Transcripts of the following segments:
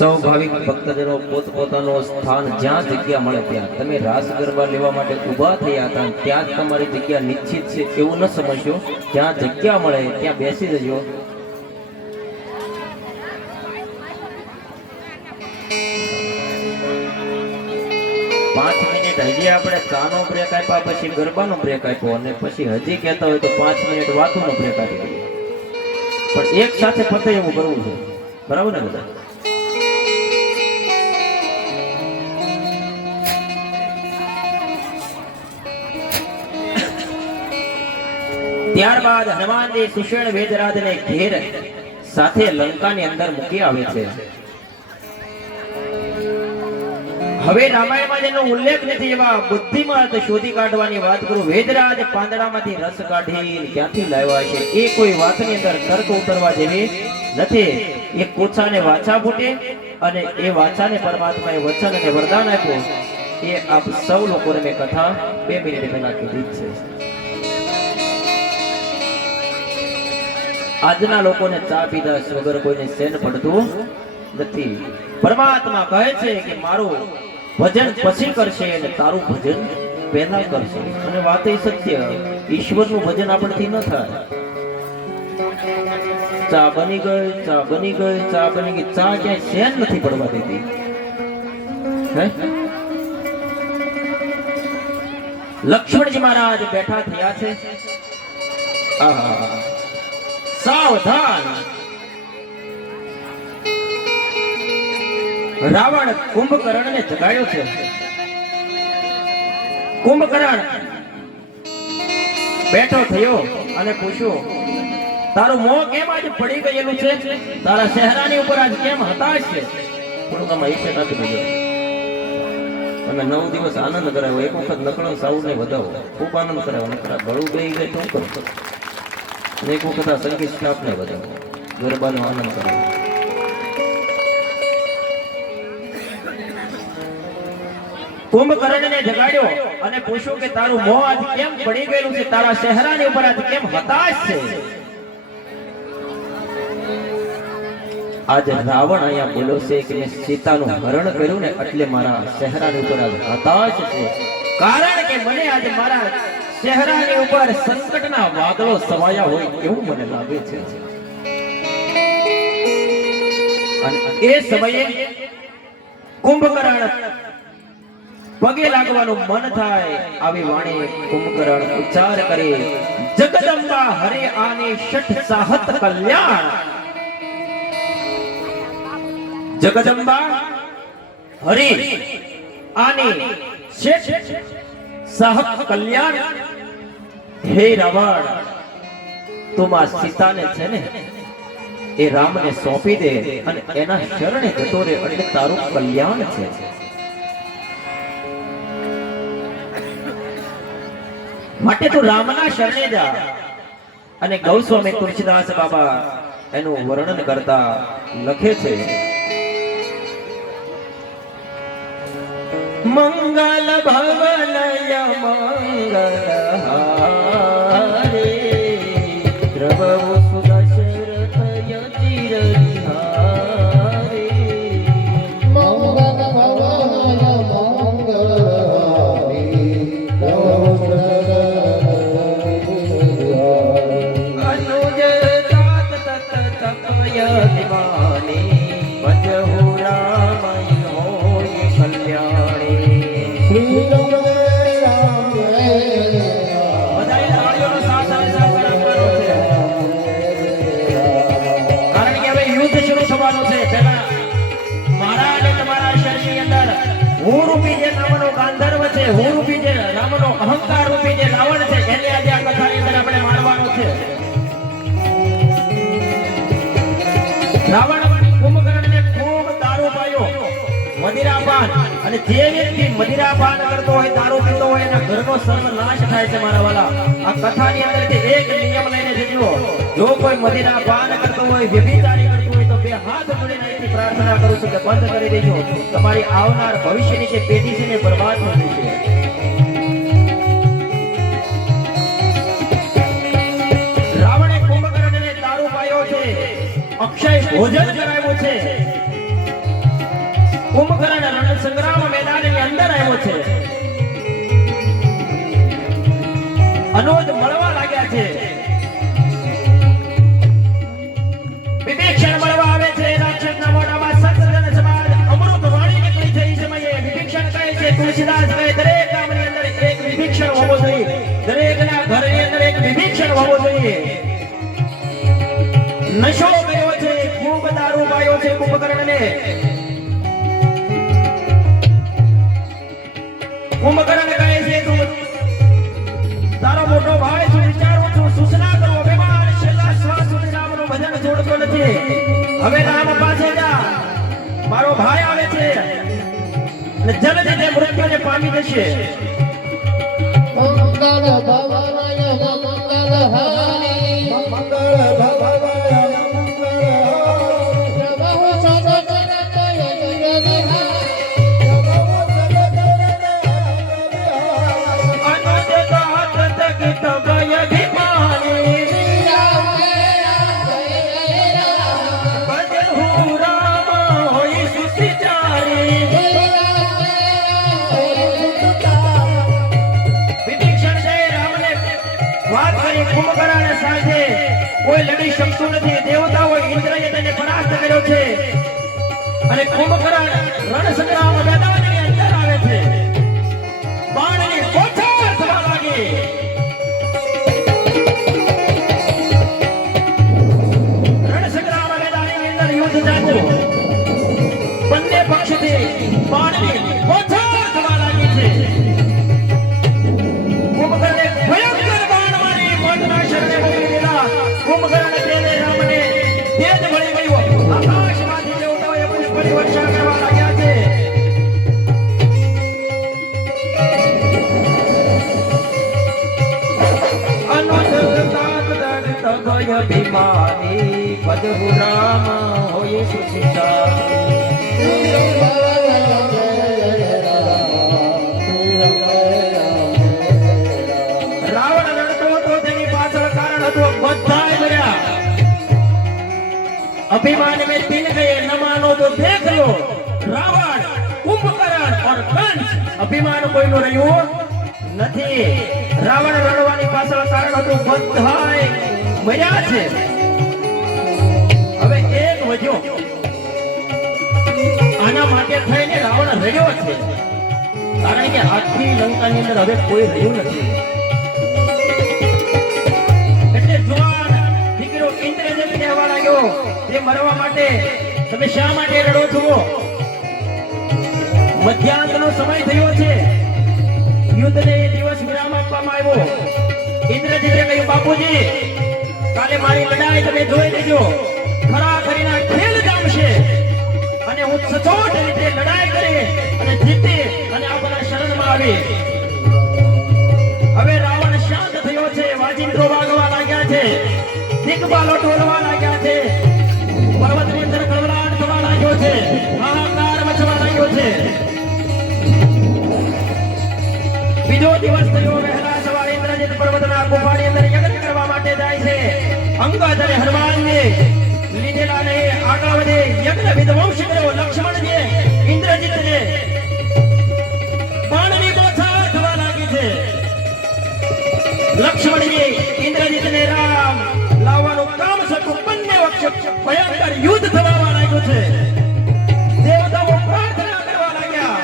સૌ ભાવિક ભક્તજનો પોતપોતાનો સ્થાન જ્યાં જગ્યા મળે ત્યાં તમે રાસ ગરબા લેવા માટે ઊભા થયા હતા ત્યાં જ તમારી જગ્યા નિશ્ચિત છે એવું ન સમજશો. જ્યાં જગ્યા મળે ત્યાં બેસી જજો. હજી આપણે ચાનો બ્રેક આપ્યા પછી ગરબાનો બ્રેક આપ્યો અને પછી હજી કહેતા હોય તો 5 મિનિટ વાતોનો બ્રેક આપી દઈએ. પણ એક સાથે પતે એવું કરવું છે, બરાબર ને બધા? ત્યારબાદ હનુમાનજી સુષેણ વેદરાજને ઘેર સાથે લંકાની અંદર મૂકી આવે છે. હવે રામાયણમાં જેનો ઉલ્લેખ નથી એવા બુદ્ધિમત શોધી કાઢવાની વાત કરું. વેદરાજ પાંદડામાંથી રસ કાઢી ક્યાંથી લાવ્યા છે એ કોઈ વાતની અંદર તર્ક ઉતરવા જેવી નથી. એ કોછાને વાછા ફૂટે અને એ વાછાને પરમાત્માએ વચન અને વરદાન આપ્યું. એ આપ સૌ લોકોને મેં કથા 2 મિનિટ પહેલા કીધી છે. આજના લોકોને ચા પીધા વગર કોઈને સેન પડતું નથી. પરમાત્મા કહે છે કે મારું ભજન પછી કરશે અને તારું ભજન પહેલા કરશે. અને વાત એ સત્ય, ઈશ્વરનું ભજન આપણથી ન થાય. ચા બની ગઈ, ચા બની ગઈ, ચા બની ગઈ, ચા ક્યાંય સેન નથી પડવા દેતી. લક્ષ્મણજી મહારાજ બેઠા થયા છે. સાવધાન! રાવણ કુંભકર્ણને જગાડ્યો છે. કુંભકર્ણ બેઠો થયો અને પૂછ્યું, તારું મોં કેમ આજ પડી ગયેલું છે? તારા ચહેરાની ઉપર આજ કેમ હતાશ છે? થોડુંક આમાં ઈચ્છે નથી બધું. તમે 9 દિવસ આનંદ કરાવો, એક વખત નકળો સાઉન્ડ ને વધાવો, ખૂબ આનંદ કરાવો. નકરા ગળું બેહી ગઈ તો કરો. એક વખત આ સંગીત સ્ટાફ ને વધાવો, ગરબાનો આનંદ કરાવો. કુંભકર્ણને જગાડ્યો અને પૂછ્યું કે તારું મોં આજ કેમ પડી ગયેલું છે? તારા ચહેરાની ઉપર આજ કેમ હતાશ છે? આજ રાવણ અહીંયા બોલો છે કે મેં સીતાનું હરણ કર્યું ને એટલે મારા ચહેરાની ઉપર આજ હતાશ છે. કારણ કે મને આજ મારા ચહેરાની ઉપર સંકટના વાદળો છવાયા હોય એવું મને લાગે છે. અને એ સમયે કુંભકર્ણ પગે લાગવાનું મન થાય આવી વાણી કુંભકર્ણ ઉચ્ચાર કરે, જગદંબા હરે આને ષઠ સાહત કલ્યાણ. જગદંબા હરે આને ષઠ સાહત કલ્યાણ. હે રાવણ, તું આ સીતાને છે ને એ રામને સોંપી દે અને એના શરણે જતો રહે એટલે તારું કલ્યાણ છે. માટે તું રામના શરણે જા. અને ગૌસ્વામી તુલસીદાસ બાબા એનું વર્ણન કરતા લખે છે, મંગલ ભવનય મંગલ હારે દ્રવુ સુદશરથ યતિર વિહારે. મંગલ ભવનય મંગલ હારે દ્રવુ અનુજ રાત તત તકય દિવાને ભજહુ રામય હોય કલ્યાણે. શ્રી રામ રામ બધાય તાળીઓનો સાથ હું રૂપી જે નામનો ગાંધર્વ છે, હું રૂપી જે નામનો અહંકાર રૂપી જે રાવણ છે, એને આજે આ કથાની અંદર આપણે માણવાનું છે. રાવણ કુંભકર્ણને ખૂબ દારૂ પાયો, મદિરાપાન, અને જે વ્યક્તિ મદિરાપાન કરતો હોય, દારૂ પીતો હોય, એના ઘરનો સર્વનાશ થાય છે. મારા વાલા, આ કથાની અંદરથી એક નિયમ લઈને જજો. જો કોઈ મદિરાપાન કરતો હોય, વ્યભિચારી કરતો હોય, તો બે હાથ જોડીને અહીંથી પ્રાર્થના કરું છું કે બંધ કરી દેજો. તમારી આવનાર ભવિષ્યની જે પેઢી છે ને બરબાદ થઈ છે. રાવણે કુંભકર્ણને દારૂ પાયો છે, અક્ષય ભોજન કરાવ્યું છે. કુંભકર્ણ રણ સંગ્રામ મેદાનની અંદર આવ્યો છે. અનોજ મળવા લાગ્યા છે. વિભીષણ મળવા આવે છે. રાક્ષસના મોઢામાં સત્સજન સમાજ અમૃત વાણી નીકળી છે. એ સમયે વિભીષણ કહે છે, તુલસીદાસ કહે, દરેક ગામની અંદર એક વિભીષણ હોવો જોઈએ, દરેકના ઘરની અંદર એક વિભીષણ હોવો જોઈએ. નશો કર્યો છે, ખૂબ દારૂ પાયો છે કુંભકર્ણને. કુંભકર્ણ કહે છે, તું તારો મોટો ભાઈ છું, વિચારું છું, સૂચના કરો. અભિમાન છેલ્લા શ્વાસ સુધી રામનું ભજન છોડતો નથી. હવે રામ પાસે જા, મારો ભાઈ આવે છે અને જલ્દી તે મૃત્યુને પામી જશે. મંગળ ભવનાય મંગળ હારી, મંગળ ભવનાય મંગળ હારી, પ્રભુ સદગુણમય જગદિહારી, પ્રભુ સદગુણમય અનંત ગાત તકિત ભય ભીમાની, ભજહુ રામ હોય સુસિચારી. વિભીષણ જય રામને વાત કરી, કુંભકર્ણ સાથે કોઈ લડી શકતું નથી. દેવતાઓ ઇન્દ્રએ તેને પરાસ્ત કર્યો છે અને કુંભકર્ણ રણ સંગ્રામ મેદાનની અંદર આવે છે. બાણની કોઠાર થવા લાગી. રણ સંગ્રામ મેદાનની અંદર યુદ્ધ ચાલ્યું. બંને પક્ષથી બાણની કોઠાર થવા લાગી છે. કુંભકર્ણે ભયંકર બાણ મારી મોતના શરણે મોકલી દીધા. કુંભકર્ણ તેને રામને તેજ મળી ગયું. આકાશમાંથી દેવતાઓએ પુષ્પની વર્ષા કરવા લાગ્યા છે. ભય ભીમાની, ભજહુ રામ હોય સુસિચારી. રાવણ લડતો હતો, તેની પાછળ કારણ હતું. બધાય મર્યા. अभिमान में तीन गए, न मानो तो देख लो. रावण, कुंभकर्ण और कंस. अभिमान कोઈનો રહ્યું નથી. રાવણ લડવાની પાછળ કારણ હતું. બધાય મર્યા છે. હવે એક વજો આના માટે થઈને રાવણ રડ્યો છે, કારણ કે આખી લંકાની અંદર હવે કોઈ રહ્યું નથી. એટલે જુવાન દીકરો ઇન્દ્રજિત કહેવા લાગ્યો, તે મરવા માટે તમે શા માટે રડો છો? મધ્યાહનનો સમય થયો છે. યુદ્ધને એ દિવસ વિરામ આપવામાં આવ્યો. ઇન્દ્રજીતે કહ્યું, બાપુજી, કાલે મારી લડાઈ તમે જોઈ લેજો. ખરાખરીના ખેલ જામશે અને હું સચોટ રીતે લડાઈ કરી અને જીતી અને આપણા શરણમાં આવી. હવે રાવણ શાંત થયો છે. વાજિંત્રો વાગવા લાગ્યા છે, દિગ્બાલો ટોલવા લાગ્યા છે, પર્વતની અંદર કળવળાટ થવા લાગ્યો છે, હાહાકાર મચવા લાગ્યો છે. બીજો દિવસ થયો. વહેલા સવારે ઇન્દ્રજીત પર્વતના ગુફાની અંદર યજ્ઞ કરવા માટે જાય છે. અંગદ અને હનુમાનને લીધેલા ને આગળ વધે યજ્ઞ વિધ્વંસ કર્યો. લક્ષ્મણજી ઇન્દ્રજીતને બાણની બોછાર થવા લાગી છે. લક્ષ્મણજી ઇન્દ્રજીતને રામ લાવવાનું કામ હતું. બંને વખત ભયંકર યુદ્ધ થવા લાગ્યું છે. દેવતાઓ પ્રાર્થના કરવા લાગ્યા.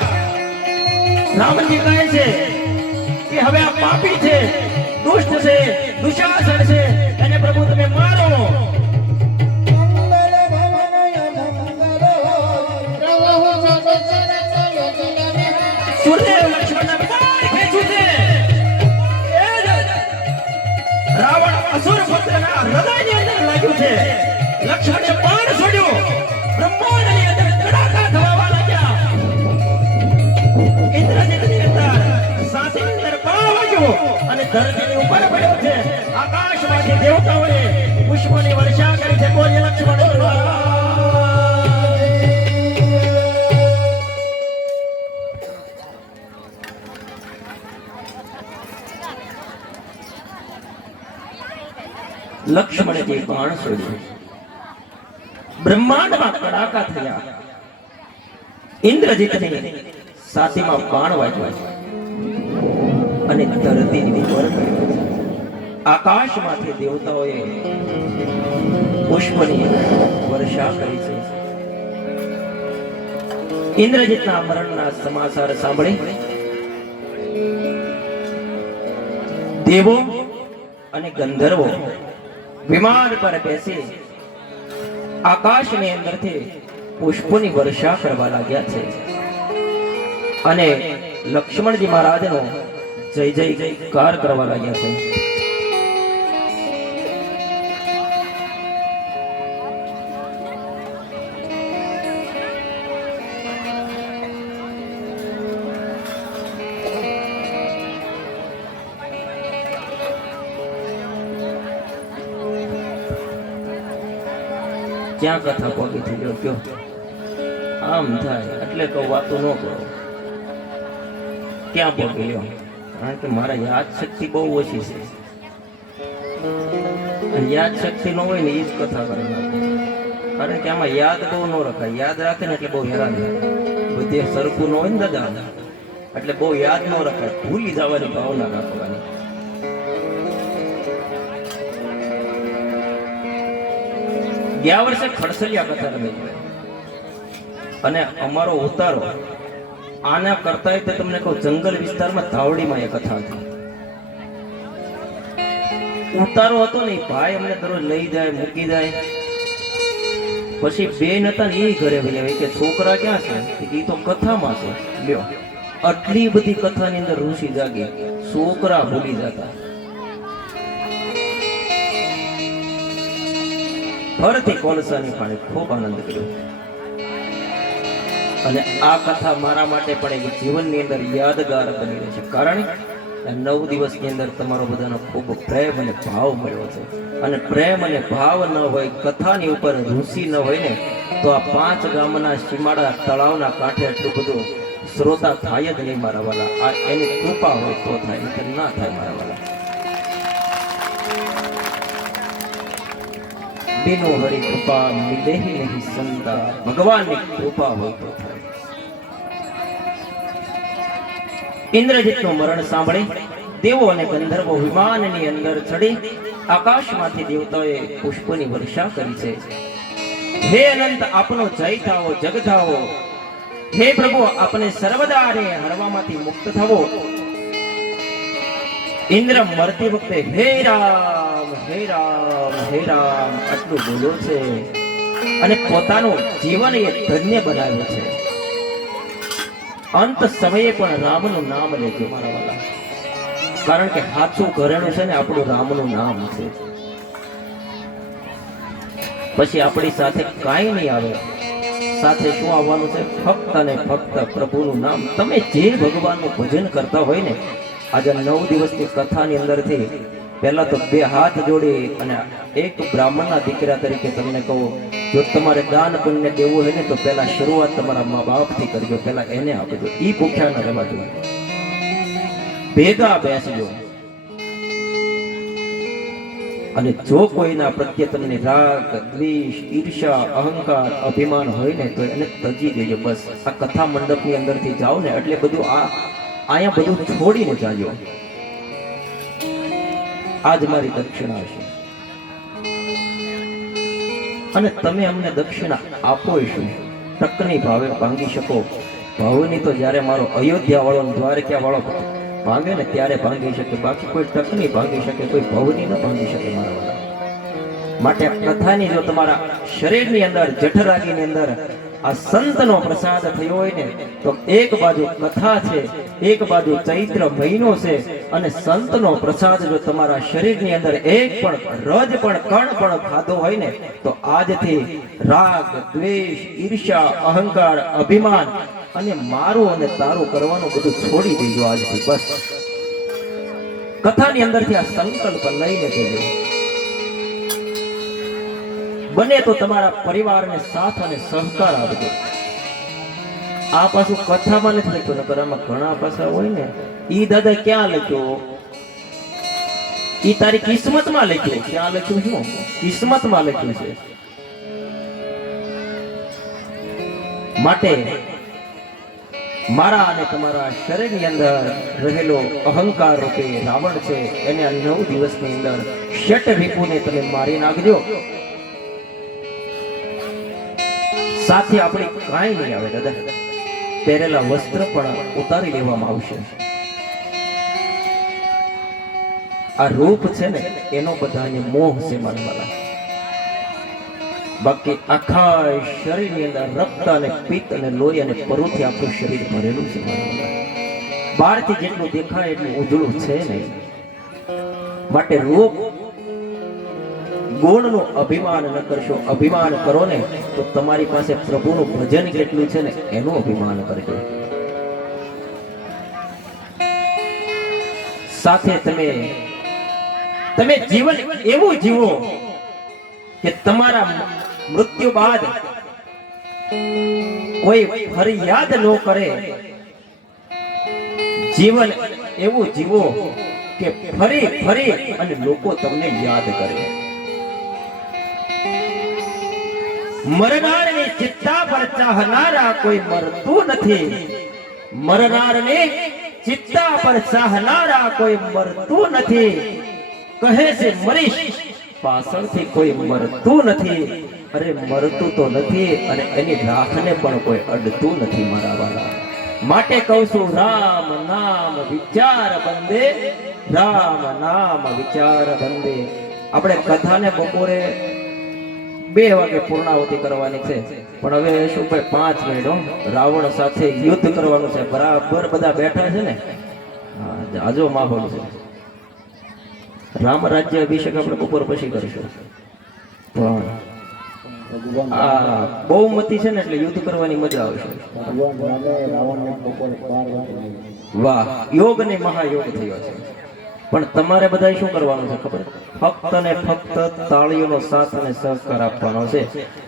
રામજી કહે છે કે હવે આ પાપી છે, દુષ્ટ છે, દુશાસન છે, એને પ્રભુ તમે મારો. મંગળ ભવનાય મંગળ હારી, પ્રભુ સદગુણમય જગદિહારી, મારા હૃદયની અંદર લાગ્યું છે. લક્ષ્મણે બાણ છોડ્યું, બ્રહ્માંડની અંદર કડાકા થવા લાગ્યા. ઇન્દ્રજીતની અંદર સાસીની અંદર બાણ વાગ્યું અને ધરતીની ઉપર પડ્યો છે. આકાશમાંથી દેવતાઓએ પુષ્પોની વર્ષા કરી છે. બોલીએ લક્ષ્મણ લક્ષ્મણે જે બાણ છોડ્યું, બ્રહ્માંડમાં કડાકા થયા. ઇન્દ્રજીતની છાતીમાં બાણ વાગ્યા અને ધરતીની ઉપર પડ્યો. આકાશમાંથી દેવતાઓએ પુષ્પની વર્ષા કરી છે. ઇન્દ્રજીતના મરણના સમાચાર સાંભળી દેવો અને ગંધર્વો વિમાન પર બેસી આકાશની અંદરથી પુષ્પોની વર્ષા કરવા લાગ્યા છે અને લક્ષ્મણજી મહારાજનો જય જય જયકાર કરવા લાગ્યા છે. ક્યાં કથા પોગી થઈ ગયો કયો? આમ થાય એટલે કહું વાતો ન કરો. ક્યાં પોગી ગયો? કારણ કે મારા યાદ શક્તિ બહુ ઓછી છે. અને યાદ શક્તિ ન હોય ને એ જ કથા કરે. કારણ કે આમાં યાદ બહુ ન રખાય. યાદ રાખે ને એટલે બહુ હેરાન થાય. બધે સરખું ન હોય ને દાદા, એટલે બહુ યાદ ન રખાય. ભૂલી જવાની ભાવના રાખવાની. ગયા વર્ષે ખડસલિયા કથા રમી અને અમારો ઉતારો આના કરતા તો તમને કહું, જંગલ વિસ્તારમાં ધાવડીમાં એ કથા હતી. ઉતારો હતો ને ભાઈ અમને દરરોજ લઈ જાય, મૂકી જાય. પછી બેન હતા ને એ ઘરે ભાઈ કે છોકરા ક્યાં છે? એ તો કથામાં છે. લ્યો, આટલી બધી કથાની અંદર ઋષિ જાગે, છોકરા ભૂલી જતા. ફરતી કોલસાની પાણી ખૂબ આનંદ કર્યો. અને આ કથા મારા માટે પણ એક જીવનની અંદર યાદગાર બની રહે છે. કારણ કે 9 દિવસની અંદર તમારો બધાનો ખૂબ પ્રેમ અને ભાવ મળ્યો છે. અને પ્રેમ અને ભાવ ન હોય, કથાની ઉપર ઋષિ ન હોય ને, તો આ 5 ગામના સીમાડા તળાવના કાંઠે એટલું બધું શ્રોતા થાય જ નહીં મારા વાલા. આ એની કૃપા હોય તો થાય, નહીંતર ના થાય મારા વાલા. बिनु हरि कृपा मिले ही नहीं संता, भगवान की कृपा हो तो થાય. ઇન્દ્રજીતનું મરણ સાંભળી દેવો અને ગંધર્વો વિમાનની અંદર ચડી આકાશમાંથી દેવતાઓએ પુષ્પોની વર્ષા કરી છે. હે અનંત, આપનો જય થાઓ, જગ થાઓ. હે પ્રભુ, આપને સર્વદા રે હરવામાંથી મુક્ત થવો. ઇન્દ્ર મરતી વખતે હે રામ હે રામ હે રામ આટલું બોલ્યો છે અને પોતાનું જીવન એ ધન્ય બનાવ્યું છે. અંત સમયે પણ રામનું નામ લેજો મારા વાલા. કારણ કે સાચું ઘરેણું છે ને આપણું રામનું નામ છે. પછી આપણી સાથે કાંઈ નહીં આવે. સાથે શું આવવાનું છે? ફક્ત અને ફક્ત પ્રભુનું નામ. તમે જે ભગવાનનું ભજન કરતા હોય ને, આજે 9 દિવસની કથાની અંદરથી પહેલા તો 2 હાથ જોડી અને એક બ્રાહ્મણના દીકરા તરીકે તમને કહું, જો તમારે દાન પુણ્ય દેવું હોય ને તો પહેલા શરૂઆત તમારા મા બાપથી કરજો. પહેલા એને આપજો. ઈ ભૂખ્યા ન રહેવા જોઈએ. ભેગા બેસજો. અને જો કોઈના પ્રત્યે તમને રાગ, દ્વેષ, ઈર્ષા, અહંકાર, અભિમાન હોય ને તો એને તજી દેજો. બસ આ કથા મંડપની અંદરથી જાઓ ને એટલે બધું અહીંયા બધું છોડીને જાજો. આજ મારી દક્ષિણા છે અને તમે અમને દક્ષિણા આપો શું? ટકની ભાવે ભાંગી શકો. ભાવની તો જ્યારે મારો અયોધ્યા વાળો, દ્વારકા વાળો ભાંગે ને ત્યારે ભાંગી શકે. બાકી કોઈ ટકની ભાંગી શકે, કોઈ ભવની ન ભાંગી શકે મારા વાળા. માટે કથાની જો તમારા શરીરની અંદર, જઠરાગીની અંદર આ સંતનો પ્રસાદ થયો હોય ને તો એક બાજુ કથા છે, એક બાજુ ચૈત્ર મહિનો છે, અને સંતનો પ્રસાદ જો તમારા શરીરની અંદર એક પણ રજ પણ કણ પણ ખાધો હોય ને તો આજથી રાગ, દ્વેષ, ઈર્ષ્યા, અહંકાર, અભિમાન અને મારું અને તારું કરવાનું બધું છોડી દેજો આજથી. બસ કથાની અંદરથી આ સંકલ્પ લઈને જજો. બને તો તમારા પરિવારને સાથ અને સહકાર આપજો. આ પાછું કથામાં નથી લખ્યું, નકર આમાં ઘણા પાસા હોય ને. ઈ દાદા ક્યાં લખ્યો? ઈ તારી કિસ્મતમાં લખ્યું. ક્યાં લખ્યું? શું કિસ્મતમાં લખ્યું છે? માટે મારા અને તમારા શરીરની અંદર રહેલો અહંકાર રૂપે રાવણ છે એને આ 9 દિવસની અંદર ષટ રિપુને તમે મારી નાખજો. સાથે આપણે કાંઈ નહીં આવે દાદા, પહેરેલા વસ્ત્ર પણ ઉતારી લેવામાં આવશે. આ રૂપ છે ને એનો બધાને મોહ છે માનવાના. બાકી આખા શરીરની અંદર રક્ત અને પિત્ત અને લોહી અને પરુથી આખું શરીર ભરેલું છે માનવાના. બહારથી જેટલું દેખાય એટલું ઉજળું છે નહીં. માટે રૂપ ગુણનું અભિમાન ન કરશો. અભિમાન કરો ને તો તમારી પાસે પ્રભુનું ભજન કેટલું છે ને એનું અભિમાન કરજો. સાથે તમે જીવન એવું જીવો કે તમારા મૃત્યુ બાદ કોઈ ફરિયાદ ન કરે. જીવન એવું જીવો કે ફરી ફરી અને લોકો તમને યાદ કરે. મરનારની ચિત્તા પર ચાહનારા કોઈ મરતું નથી. મરનારની ચિત્તા પર ચાહનારા કોઈ મરતું નથી. કહે છે મરીશ, પાછળથી કોઈ મરતું નથી. અરે મરતું તો નથી અને એની રાખને પણ કોઈ અડતું નથી મારા વાલા. માટે કહું છું રામ નામ વિચાર બંદે, રામ નામ વિચાર બંદે. આપણે કથાને બપોરે 2 વાગે પૂર્ણાવતી કરવાની છે, પણ હવે શું ભાઈ 5 મિનિટ રાવણ સાથે યુદ્ધ કરવાનું છે. બરાબર બધા બેઠા છે ને, આજો માહોલ છે. રામ રાજ્ય અભિષેક આપણે બપોર પછી કરીશું. પણ આ બહુમતી છે ને એટલે યુદ્ધ કરવાની મજા આવશે. વાહ, યોગ ને મહાયોગ થયો છે. પણ તમારે બધા શું કરવાનું છે ખબર? ફક્ત ને ફક્ત તાળીઓનો સાથ અને સહકાર આપવાનો છે.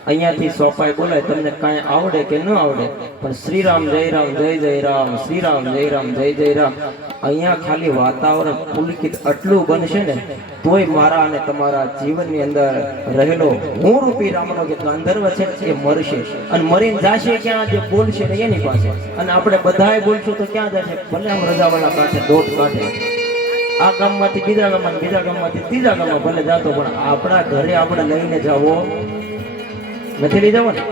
અહીંયાથી સોપાઈ બોલાય, તમને કાંઈ આવડે કે ન આવડે, પણ શ્રી રામ જય રામ જય જય રામ, શ્રી રામ જય રામ જય જય રામ. અહીંયા ખાલી વાતાવરણ પુલકિત આટલું બનશે ને તોય મારા અને તમારા જીવનની અંદર રહેલો હું રૂપી રામનો જે ગાંધર્વ છે એ મરશે. અને મરીને જાશે ક્યાં? જે બોલશે ને એની પાસે. અને આપણે બધાય બોલશું તો ક્યાં જશે? ભલે આમ રજાવાળા કાંઠે દોટ કાઢે, આ ગામમાંથી બીજા ગામમાં, બીજા ગામમાંથી ત્રીજા ગામમાં ભલે જાતો, પણ આપણા ઘરે આપણે લઈને જાવો નથી. લઈ જાવ ને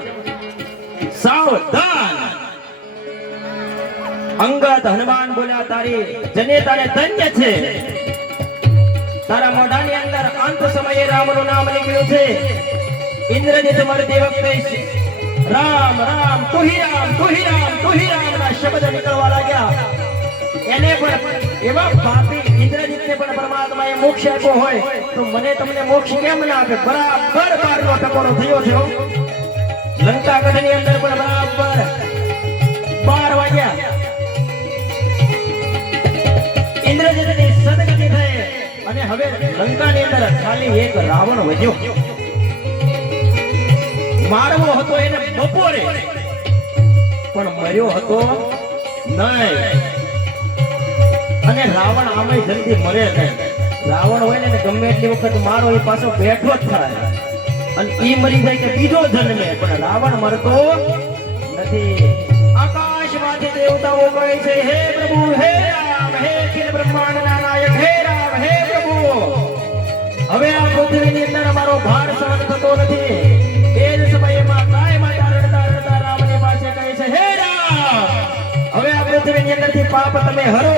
સાવધાન. અંગદ હનુમાન બોલ્યા તારી જનેતાને ધન્ય છે. તારા મોઢાની અંદર અંત સમયે રામનું નામ નીકળ્યું છે. ઇન્દ્રજીત મરતી વખતે રામ રામ તુહી રામ તુહી રામ તુહી રામ ના શબ્દ નીકળવા લાગ્યા. એને પણ એવા પાપી ઇન્દ્રજીતને પણ પરમાત્માએ મોક્ષ આપ્યો હોય તો મને તમને મોક્ષ કેમ ના આપે? બરાબર 12નો ટકોરો થયો છે. લંકા ગઢની અંદર પણ બરાબર 12 વાગ્યા. ઇન્દ્રજીતની સદગતિ થઈ અને હવે લંકાની અંદર ખાલી એક રાવણ વધ્યો. મારવો હતો એને બપોરે, પણ મર્યો હતો નહીં. અને રાવણ આમે જલ્દી મરે નહીં. રાવણ હોય ને ગમે એટલી વખત મારો એ પાછો બેઠો જ થાય અને ઈ મરી જાય કે બીજો જન્મે, પણ રાવણ મરતો નથી. આકાશમાંથી દેવતાઓ કહે છે હે પ્રભુ, હે રામ, હે અખિલ બ્રહ્માંડના નાયક, હે રામ, હે પ્રભુ, હવે આ પૃથ્વીની અંદર અમારો ભાર સહન થતો નથી. એ જ સમયમાં કાય માતા રડતા રડતા રામની પાસે કહે છે હે રામ, હવે આ પૃથ્વીની અંદરથી પાપ તમે હરો.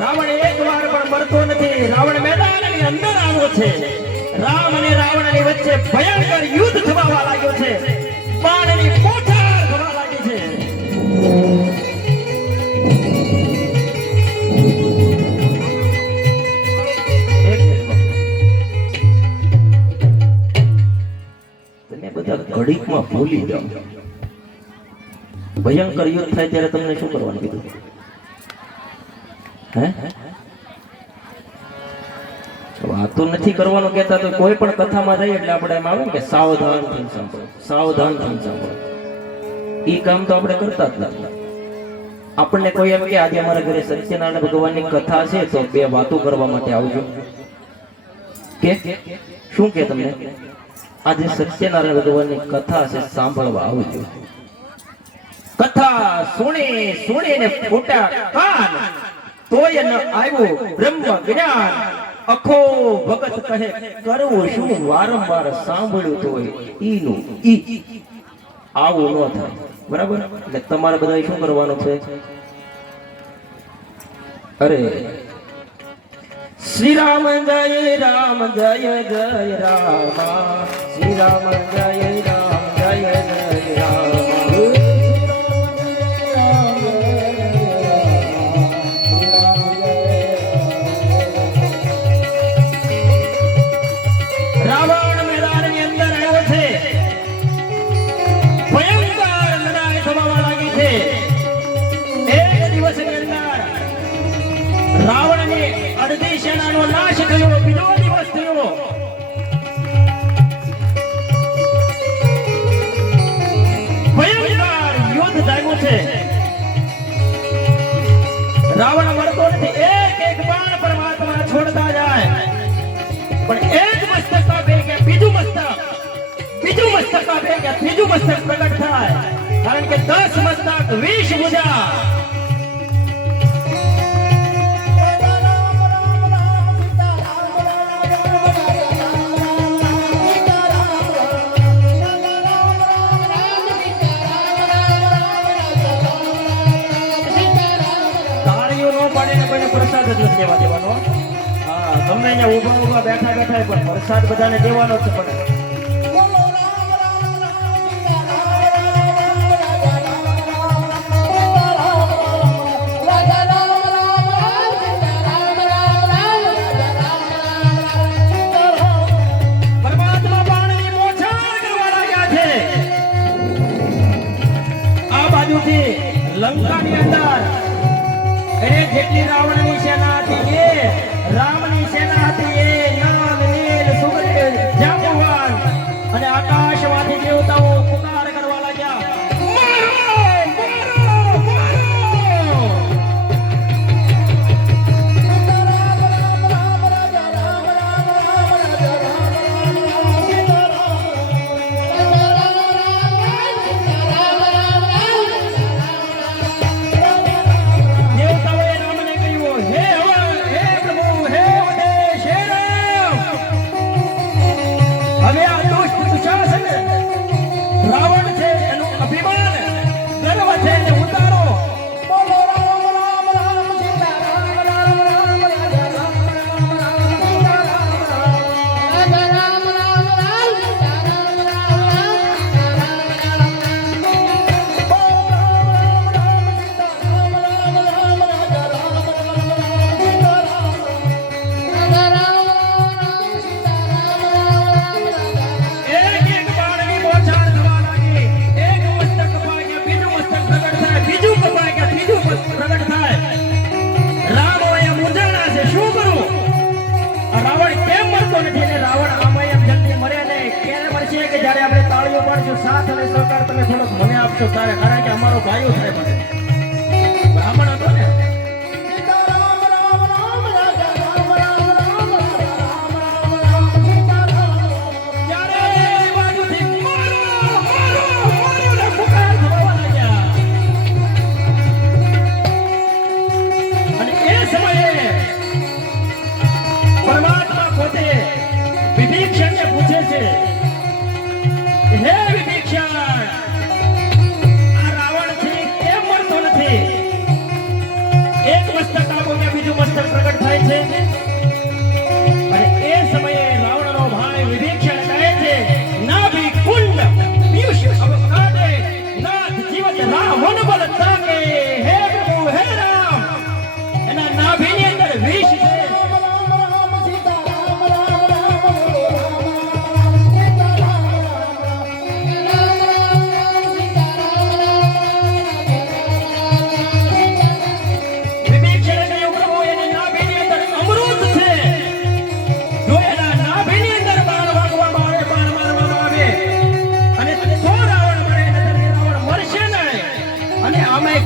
રાવણ એક વાર પણ મરતો નથી. રાવણ મેદાનની અંદર આવ્યો છે. રામ અને રાવણની વચ્ચે ભયંકર યુદ્ધ થવા લાગ્યો છે. બાણની પોઠાર થવા લાગી છે. તમે બધા ઘડીકમાં ભૂલી જાઓ. ભયંકર યુદ્ધ થાય ત્યારે તમને શું કરવાનું કીધું? હે વાતો નથી કરવાનું કહેતા તો કોઈ પણ કથામાં જઈએ એટલે આપણે એમ આવે ને કે સાવધાન થઈને સાંભળો, સાવધાન થઈને સાંભળો. ઈ કામ તો આપણે કરતા જ નથી. આપણને કોઈ એમ કે આજે અમારા ઘરે સત્યનારાયણ ભગવાનની કથા છે તો બે વાતો કરવા માટે આવજો. કે શું કે તમને આજે સત્યનારાયણ ભગવાનની કથા છે સાંભળવા આવજો. કથા સુણીને ફૂટા કાન તોય ન આવ્યું બ્રહ્મ જ્ઞાન. અખો ભગત કહે કરવું શું વારંવાર સાંભળ્યું તો ઈનું ઈ આવું ન થાય. બરાબર? એટલે તમારે બધા શું કરવાનું છે? અરે શ્રી રામ જય રામ જય જય રામ, શ્રી રામ જય રામ જય જય રામ. રાવણ મેદાનની અંદર આવ્યો છે. ભયંકર લડાઈ થવા લાગી છે. એક દિવસની અંદર રાવણની અડધી સેનાનો નાશ થયો. બીજો દિવસ થયો. ભયંકર યુદ્ધ જામ્યું છે. રાવણ મરતો નથી. એક બાણ પરમાત્મા છોડતા જાય પણ એક મસ્તક કાપે કે બીજું મસ્તક, બીજું મસ્તક કાપે કે ત્રીજું મસ્તક પ્રગટ થાય. કારણ કે 10 મસ્તક 20 ભુજા. તાળીઓ ન પાડે ને કોઈને પ્રસાદ જ નથી દેવા દેવાનો. તમને અહીંયા ઊભા બેઠા પણ પ્રસાદ બધાને દેવાનો છે. પણ પરમાત્મા બાણની મોછાળ કરવા લાગ્યા છે. આ બાજુથી લંકાની અંદર એને જેટલી રાવણની સેના હતી એ રામની સેના હતી એ નલ નીલ સુગ્રીવ જાંબુવાન અને આકાશમાંથી દેવતાઓ પુકાર કરવા લાગ્યા. મારો મારો મારો. દેવતાઓએ રામને કહ્યું હે પ્રભુ હે વદેશ હે રામ, હવે આ દુષ્ટ દુશાસન રાવણ છે એનું અભિમાન ગર્વ છે એને ઉતારો. એક બાણની મોછાળ થવા લાગી. એક મસ્તક કપાય કે બીજું મસ્તક પ્રગટ થાય, બીજું કપાય કે ત્રીજું પ્રગટ થાય. રામ અહીંયા મૂંઝાણા છે. શું કરું? આ રાવણ કેમ મરતો નથી? અને રાવણ આમાં એમ જલ્દી મરે નહીં. ક્યારે મરશે કે જ્યારે આપણે તાળીઓ પાડશું, સાથ અને સહકાર તમે થોડોક મને આપશો ત્યારે. કારણ કે અમારો ભાઈઓ થાય મને. બ્રાહ્મણ હતો ને. ત્યારે એ બાજુથી મારો મારો મારોને પુકાર થવા લાગ્યા. અને એ સમયે પરમાત્મા પોતે વિભીષણને પૂછે છે, હે વિભીષણ, આ રાવણ છે કેમ મરતો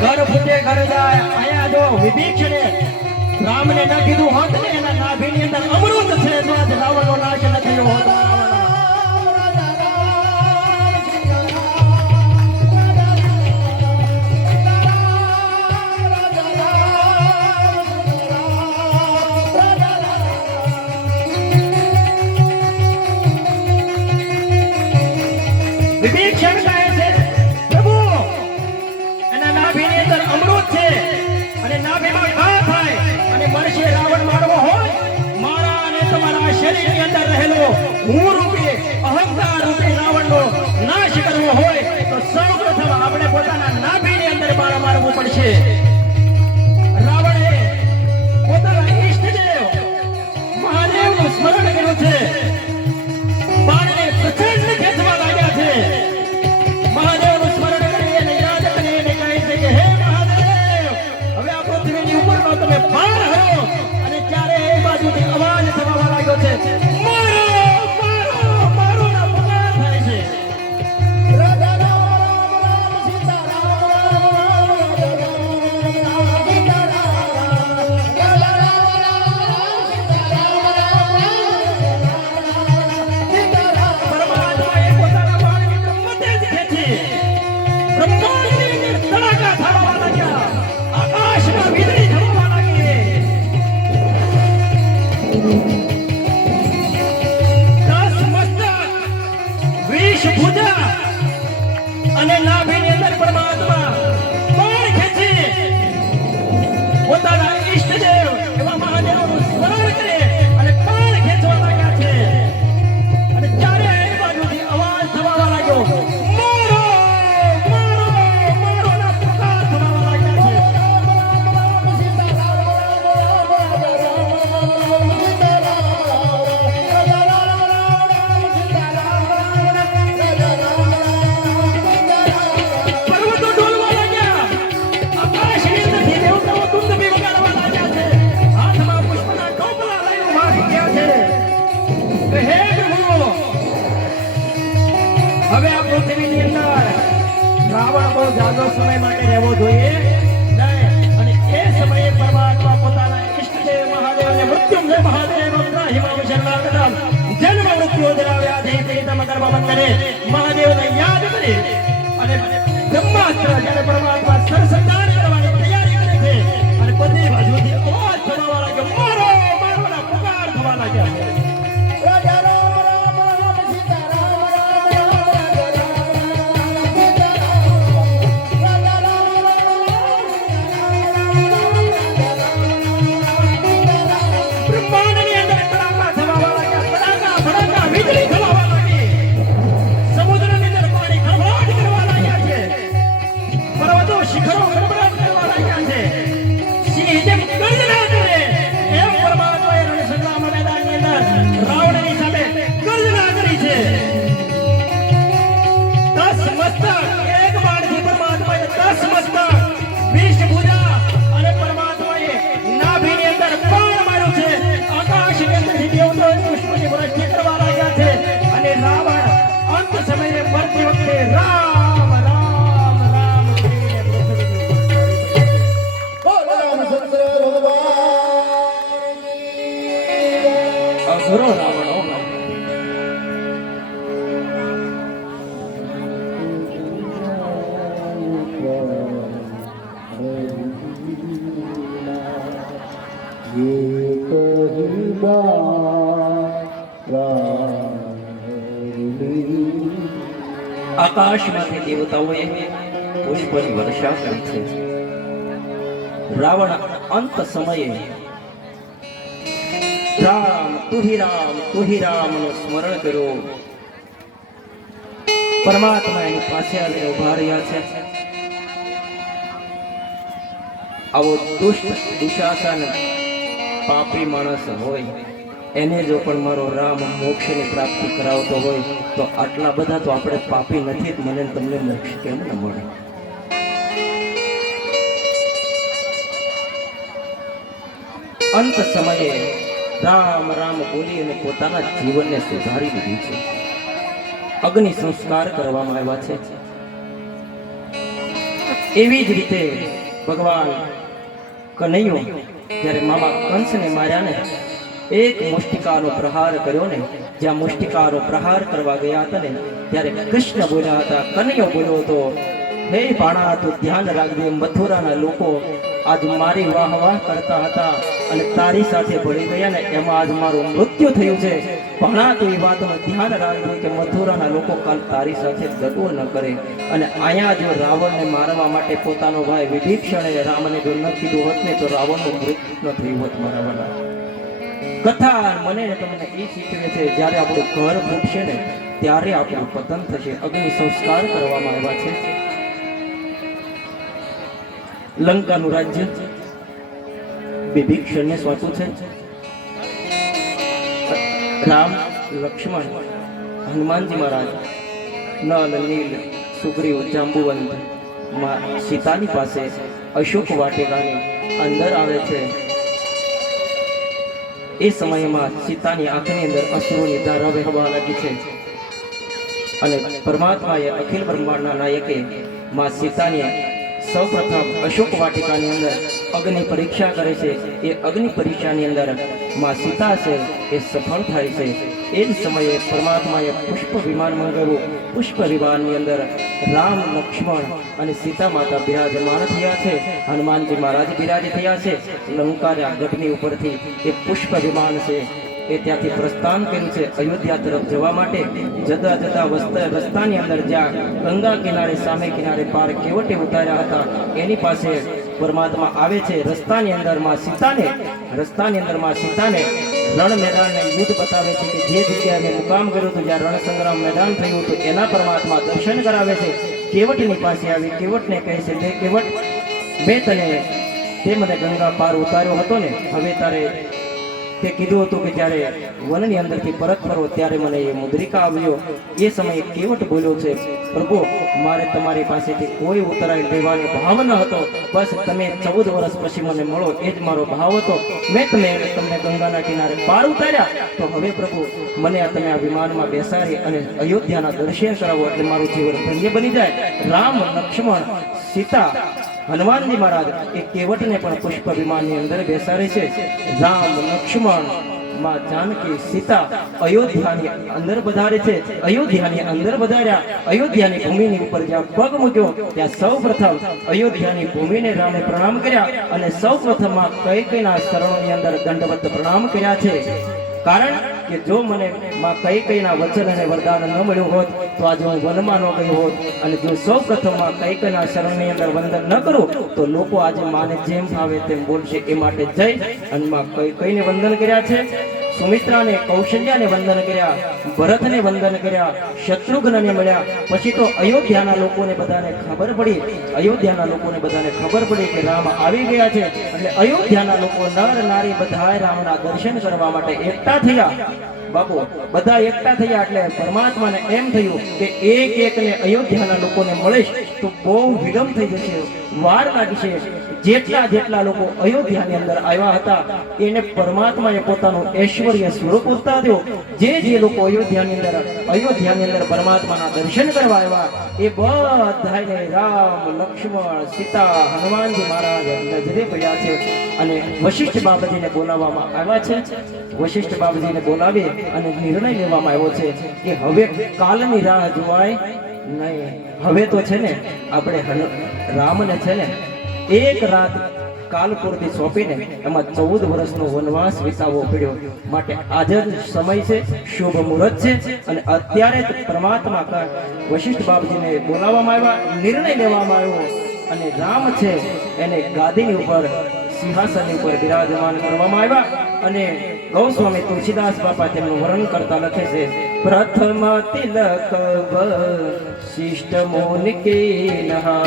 ઘર ફૂટે ઘર જાય. આયા જો વિભીષણે રામને ન કીધું હોત ને એના નાભીની અંદર અમૃત છે તો આજ રાવણનો નાશ ન થયો હોત. વિભીષણ કહે છે પ્રભુ એના નાભીની અંદર અમૃત છે અને નાભીમાં ઘા થાય અને મરશે રાવણ મારવો હોય મારા અને તમારા શરીરની અંદર રહેલો હું રૂપી અહંકાર રૂપી રાવણનો નાશ કરવો હોય તો સૌપ્રથમ આપણે પોતાના નાભીની અંદર બાણ મારવું પડશે. રાવણે પોતાના ઈષ્ટદેવ મહાદેવનું સ્મરણ કર્યું છે. બાણને પ્રચંડ ખેંચવા લાગ્યા છે. મહાદેવનું સ્મરણ કરી અને યાદ કરી અને કહે છે કે હે મહાદેવ હવે આ પૃથ્વીની ઉપરનો તમે ભાર હરો. અને ત્યારે એ બાજુથી અવાજ થવા લાગ્યો છે મારો મારો મારો ના પુકાર થાય છે. રાધા રામ રામ રામ સીતા રામ રામ રામ સીતા રામ રાધા રામ રામ રામ સીતા રામ રામ સીતા રામ. પરમાત્માએ પોતાના બાણની બ્રહ્મતે જ ખેંચી. બ્રહ્માંડની અંદર તડાકા થવા લાગ્યા. આકાશમાં વીજળી થવા લાગી. દસ મસ્તક, 20 ભુજા અને નાભીની અંદર પરમાત્મા બાણ ખેંચી પોતાના ઈષ્ટદેવ એવા મહાદેવનું સ્મરણ કરે અને બાણ ખેંચવા લાગ્યા છે. અને ત્યારે એ બાજુથી અવાજ થવા લાગ્યો મારો મારો મારો ના પુકાર થવા લાગ્યા છે. પર્વતો ડોલવા લાગ્યા. આકાશની અંદરથી દેવતાઓ તુંદબી વગાડવા લાગ્યા છે. હાથમાં પુષ્પના ટોપલા લઈને ઊભા થઈ ગયા છે કે હે પ્રભુ હવે આ પૃથ્વીની અંદર રાવણ બહુ જાજો સમય માટે રહેવો જોઈએ નહીં. અને એ સમયે પરમાત્મા પોતાના ઈષ્ટદેવ મહાદેવને મૃત્યુંજય મહાદેવ અબ્રાહિમાય શરણાગતમ જન્મ મૃત્યુ ધરાવ્યા છે પીડિતમ ગર્ભવન કરે મહાદેવને યાદ કરી અને બ્રહ્માસ્ત્ર જ્યારે પરમાત્મા સરસંધાન કરવાની તૈયારી કરે છે અને બધી બાજુથી અવાજ થવા લાગ્યો મારો મારો ના પુકાર થવા લાગ્યા છે. રાધા રામ રામ રામ સીતા રામ રામ રાધા રામ સીતા રામ રાધા રામ બ્રહ્માંડની અંદર તડાકા થવા લાગ્યા. તડાકા ભડાકા વીજળી થવા લાગી. સમુદ્રની અંદર પાણી ખળભળાટ કરવા લાગ્યા છે. પર્વતો શિખરો ગડબડાટ કરવા લાગ્યા છે. સિંહ જેમ ગર્જના કરે એમ પરમાત્માએ રણસંગ્રામ મેદાનની અંદર રાવણની સામે ગર્જના કરી છે. 10 મસ્તક એક બાણથી પરમાત્માએ 10 મસ્તક 20 ભુજા અને પરમાત્માએ નાભીની અંદર બાણ માર્યું છે. આકાશની અંદરથી દેવતાઓએ પુષ્પની વૃષ્ટિ કરવા લાગ્યા છે અને રાવણ અંત સમયે મરતી વખતે રામ રામ રામ કરીને પૃથ્વીની ઉપર બોલ રામચંદ્ર ભગવાન કી અઘરો રાવણ હો ભાઈ. આકાશમાંથી દેવતાઓએ પુષ્પની વર્ષા કરી છે. રાવણ અંત સમયે રામ તું હી રામ નું સ્મરણ કર્યું. પરમાત્મા એની પાસે આવીને ઉભા રહ્યા છે. આવો દુષ્ટ દુશાસન પાપી માણસ હોય એને જો પણ મારો રામ મોક્ષની પ્રાપ્તિ કરાવતો હોય તો આટલા બધા તો આપણે પાપી નથી જ, મને ને તમને મોક્ષ કેમ ન મળે? અંત સમયે રામ રામ બોલી અને પોતાના જીવનને સુધારી લીધું છે. અગ્નિ સંસ્કાર કરવામાં આવ્યા છે. એવી જ રીતે ભગવાન કનૈયો જ્યારે મામા કંસને માર્યા ને, એક મુષ્ટિકાનો પ્રહાર કર્યો ને, જ્યાં મુષ્ટિકાનો પ્રહાર કરવા ગયા હતા ને, ત્યારે કૃષ્ણ બોલ્યા હતા, કનૈયો બોલ્યો હતો, હે ભાણા તું ધ્યાન રાખજે, મથુરાના લોકો આજ મારી વાહ વાહ કરતા હતા અને તારી સાથે ભળી ગયા ને, એમાં આજ મારું મૃત્યુ થયું છે. ભાણા તું એ વાતનું ધ્યાન રાખજે કે મથુરાના લોકો કાલ તારી સાથે દગો ન કરે. અને અહીંયા જો રાવણને મારવા માટે પોતાનો ભાઈ વિભીષણે રામને જો ન કીધું હોત ને, તો રાવણનું મૃત્યુ ન થયું હોત. મારા વાલા કથા મને ને તમને એ શીખવે છે, જ્યારે આપણું ઘર ફૂટશે ને ત્યારે આપણું પતન થશે. અગ્નિ સંસ્કાર કરવામાં આવ્યા છે. લંકાનું રાજ્ય વિભીષણને સોંપ્યું છે. રામ, લક્ષ્મણ, હનુમાનજી મહારાજ, નલ, નીલ, સુગ્રીવ, જાંબુવંત સીતાની પાસે અશોક વાટિકાની અંદર આવે છે. એ સમયમાં સીતાની આંખની અંદર અશ્રુની ધારા વહેવા લાગી છે અને પરમાત્માએ અખિલ બ્રહ્માંડના નાયકે માં સીતાની સૌપ્રથમ અશોક વાટિકાની અંદર અગ્નિ પરીક્ષા કરે છે. એ અગ્નિ પરીક્ષાની અંદર માં સીતા છે એ સફળ થાય છે. એ જ સમયે પરમાત્માએ પુષ્પ વિમાન મંગાવ્યું. પુષ્પ વિમાનની અંદર રામ, લક્ષ્મણ અને સીતા માતા બિરાજમાન થયા છે. હનુમાનજી મહારાજ બિરાજ થયા છે. લંકાના ગઢની ઉપરથી એ પુષ્પ વિમાન છે એ ત્યાંથી પ્રસ્થાન કર્યું છે અયોધ્યા તરફ જવા માટે. જતા જતા રસ્તાની અંદર જ્યાં ગંગા કિનારે સામે કિનારે પાર કેવટે ઉતાર્યા હતા, એની પાસે પરમાત્મા આવે છે. રસ્તાની અંદર માં સીતાને રણ મેદાનને યુદ્ધ બતાવે છે કે જે જગ્યાએ મેં મુકામ કર્યું હતું, જ્યાં રણ સંગ્રામ મેદાન થયું હતું, એના પરમાત્મા દર્શન કરાવે છે. કેવટની પાસે આવી કેવટને કહે છે, તે કેવટ, મેં તને તે મને ગંગા પાર ઉતાર્યો હતો ને, હવે તારે તે કીધું હતું કે જ્યારે વનની અંદરથી પરત ફરો ત્યારે મને એ મુદ્રિકા આવ્યો. એ સમયે કેવટ બોલ્યો છે, પ્રભુ મારે તમારી પાસેથી કોઈ ઉતરાઈ લેવાનો ભાવ ન હતો, બસ તમે 14 વર્ષ પછી મને મળો એ જ મારો ભાવ હતો. મેં તમને ગંગાના કિનારે પાર ઉતાર્યા, તો હવે પ્રભુ મને તમે આ વિમાનમાં બેસાડી અને અયોધ્યાના દર્શન કરાવો એટલે મારું જીવન ધન્ય બની જાય. રામ, લક્ષ્મણ, સીતા, હનુમાનજી મહારાજ એ કેવટને પણ પુષ્પ વિમાનની અંદર બેસાડે છે. રામ, લક્ષ્મણ, માં જાનકી, સીતા અયોધ્યાની અંદર વધારે છે. અયોધ્યાની અંદર વધાર્યા. અયોધ્યાની ભૂમિની ઉપર જ્યાં પગ મૂક્યો ત્યાં સૌપ્રથમ અયોધ્યાની ભૂમિને રામે પ્રણામ કર્યા અને સૌપ્રથમ માં કૈકેયીના શરણોની અંદર દંડવત પ્રણામ કર્યા છે. કારણ કે જો મને માં કૈકેયીના વચન અને વરદાન ન મળ્યું હોત તો આજે હું વનમાં ન ગયો હોત. અને જો સૌપ્રથમ માં કૈકેયીના શરણની અંદર વંદન ન કરું તો લોકો આજે માને જેમ ભાવે તેમ બોલશે. એ માટે જઈ અને માં કૈકેયીને વંદન કર્યા છે. સુમિત્રાને, કૌશલ્યાને વંદન કર્યા, ભરતને વંદન કર્યા, શત્રુઘ્નને મળ્યા. પછી તો અયોધ્યાના લોકોને બધાને ખબર પડી કે રામ આવી ગયા છે. એટલે અયોધ્યાના લોકો નર નારી બધા રામના દર્શન કરવા માટે એકઠા થયા. બાપુ બધા એકઠા થયા એટલે પરમાત્માને એમ થયું કે એકને અયોધ્યાના લોકોને મળીશ તો બહુ વિલંબ થઈ જશે, વાર લાગશે. જેટલા લોકો અયોધ્યાની અંદર આવ્યા હતા એને પરમાત્માએ પોતાનું ઐશ્વર્ય સ્વરૂપ ઉતાર્યો. જે લોકો અયોધ્યાની અંદર પરમાત્માના દર્શન કરવા આવ્યા એ બધાને રામ, લક્ષ્મણ, સીતા, હનુમાનજી મહારાજ નજરે પડ્યા છે. અને વશિષ્ઠ બાબાજીને બોલાવવામાં આવ્યા છે. વશિષ્ઠ બાબાજીને બોલાવી અને નિર્ણય લેવામાં આવ્યો છે કે હવે કાલની રાહ જોવાય નહીં. હવે તો છે ને આપણે રામને છે ને એક રાત કાલપુરથી સોંપીને એમાં 14 વર્ષનો વનવાસ વિતાવવો પડ્યો. માટે આજે જ સમય છે, શુભ મુહૂર્ત છે અને અત્યારે જ પરમાત્મા વશિષ્ઠ બાપજીને બોલાવવામાં આવ્યા, નિર્ણય લેવામાં આવ્યો અને રામ છે એને ગાદીની ઉપર, સિંહાસનની ઉપર બિરાજમાન કરવામાં આવ્યા. અને ગૌસ્વામી તુલસીદાસ બાપા તેમનું વર્ણન કરતા લખે છે, પ્રથમ તિલક શિષ્ટ મોનિકે નહા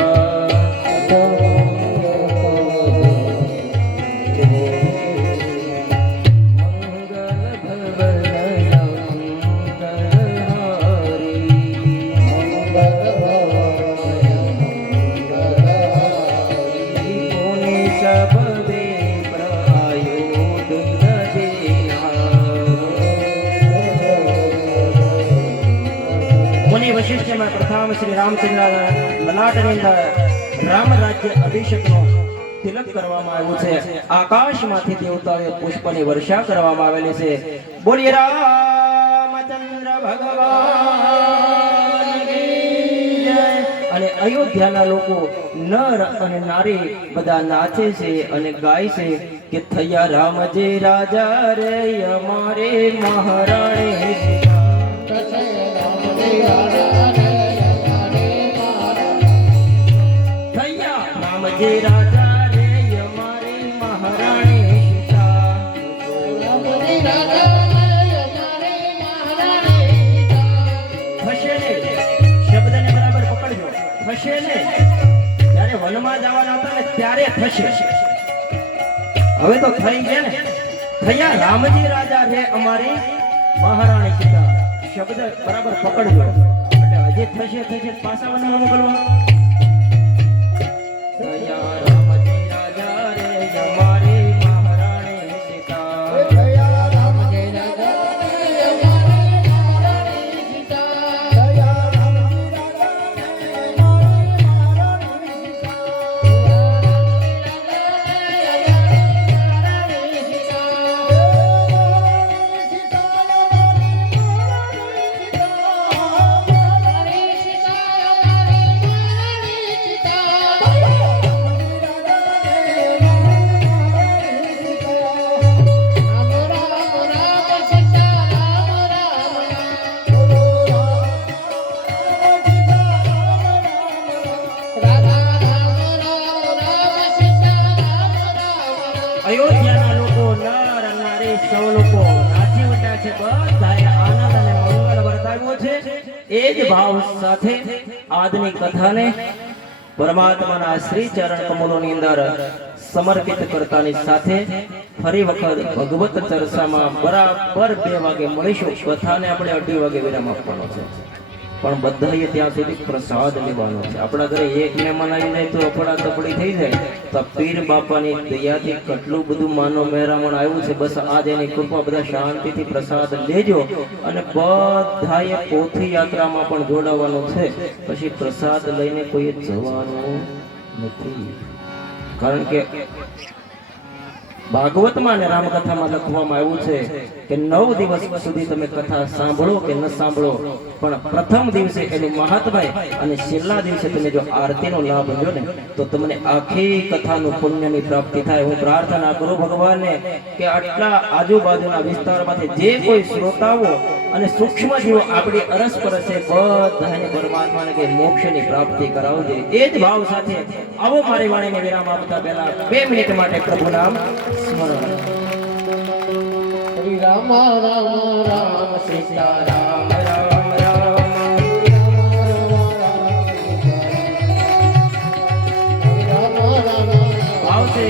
વશિષ્ઠમાં પ્રથમ શ્રી રામચંદ્ર લલાટની અંદર રામ રાજ્ય અભિષેકનો તિલક કરવામાં આવ્યું છે. આકાશમાંથી દેવતાઓએ પુષ્પની વર્ષા કરવામાં આવેલી છે. બોલીએ રામચંદ્ર ભગવાન કી જય. અને અયોધ્યાના લોકો નર અને નારી બધા નાચે છે અને ગાય છે કે થયા રામજી રાજા રે અમારે મહારાણી થયા રામજી રાજા રે અમારે મહારાણી સીતા. થશે ને શબ્દને બરાબર પકડજો. થશે ને જ્યારે વનમાં જવાના હતા ને ત્યારે થશે. હવે તો થઈ ગયા ને. થયા રામજી રાજા રે અમારી મહારાણી સીતા. શબ્દ બરાબર પકડજો એટલે હજી થશે થશે પાછા વનમાં મોકલવા. થયા રામજી રાજા રે અમારી મહારાણી સીતા. અયોધ્યાના લોકો નર અને નારી સૌ લોકો નાચી ઉઠ્યા છે. બધાએ આનંદ અને મંગળ વર્તાવ્યો છે. એ જ ભાવ સાથે આજની કથાને પરમાત્માના શ્રી ચરણ કમલોની અંદર સમર્પિત કરતાની સાથે ફરી વખત ભગવત ચર્ચામાં બરાબર 2 વાગે મળીશું. કથાને આપણે 2:30 વાગે વિરામ આપવાનો છે. પણ બધાએ ત્યાં સુધી પ્રસાદ લેવાનો છે. આપણા ઘરે એક મહેમાન આવી જાય તો અફડા તફડી થઈ જાય. તો પીર બાપાની દયાથી કેટલું બધું માનો મહેરામણ આવ્યું છે. બસ આજ એની કૃપા. બધા શાંતિથી પ્રસાદ લેજો અને બધાએ પોથી યાત્રામાં પણ જોડાવાનું છે. પછી પ્રસાદ લઈને કોઈ જવાનું નથી. કારણ કે ભાગવતમાં અને રામકથામાં લખવામાં આવ્યું છે કે 9 દિવસ સુધી તમે કથા સાંભળો કે ન સાંભળો, પણ પ્રથમ દિવસે એનું મહાત્મય અને છેલ્લા દિવસે તમે જો આરતીનો લાભ લો ને તો તમને આખી કથાનું પુણ્યની પ્રાપ્તિ થાય. હું પ્રાર્થના કરું ભગવાનને કે આટલા આજુબાજુના વિસ્તારમાંથી જે કોઈ શ્રોતાઓ અને સૂક્ષ્મ જીવો આપણી અરસપરસ છે બધાને પરમાત્માને કે મોક્ષની પ્રાપ્તિ કરાવજે. એ જ ભાવ સાથે આવો મારી વાણીને વિરામ આપતા પહેલા 2 મિનિટ માટે પ્રભુ નામ સ્મરણ. શ્રી રામ રામ રામ સીતા રામ રામ રામ આવશે.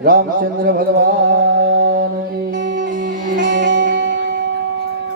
રામચંદ્ર ભગવાન